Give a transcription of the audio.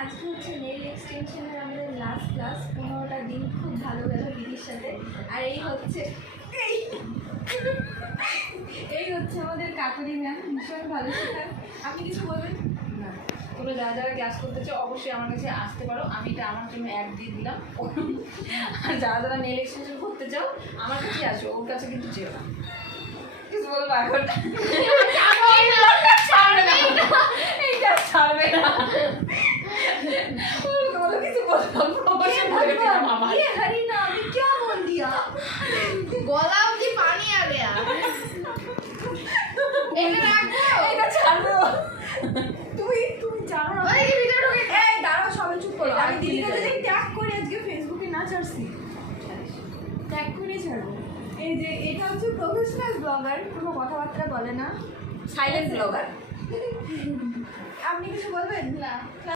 আজকে হচ্ছে নেল এক্সটেনশনের আমাদের লাস্ট ক্লাস। 15টা দিন খুব ভালো গেল দিদির সাথে। আর এই হচ্ছে আমাদের কাকুরি ম্যাম, ভীষণ ভালো শেখান। আপনি কিছু বলবেন? না, তোমরা যারা যারা ক্লাস করতে চাও অবশ্যই আমার কাছে আসতে পারো, আমি এটা আমার জন্য অ্যাড দিয়ে দিলাম। আর যারা যারা নেল এক্সটেনশন করতে চাও আমার কাছে আসো, ওর কাছে কিন্তু যেও না। কিছু বলবো এখন? এইটা ছাড়বে না। তোমাদের কিছু বললাম গলা অবধি পানি आ गया। এটা রাখবো, এটা ছাড়বে। তুমি জানো না? ওই ভিতরে ঢুকে এই দাঁড়াও, সবাই চুপ করো। এটা আমি আমি দিদিকে দিতে যদি ট্যাগ করি আজকে ফেসবুকে না ছাড়ছি, ট্যাগ করে ছাড়বো। এই যে এটা হচ্ছে প্রফেশনাল ব্লগার, কোনো কথাবার্তা বলে না, সাইলেন্ট ব্লগার। আপনি কিছু বলবেন? না।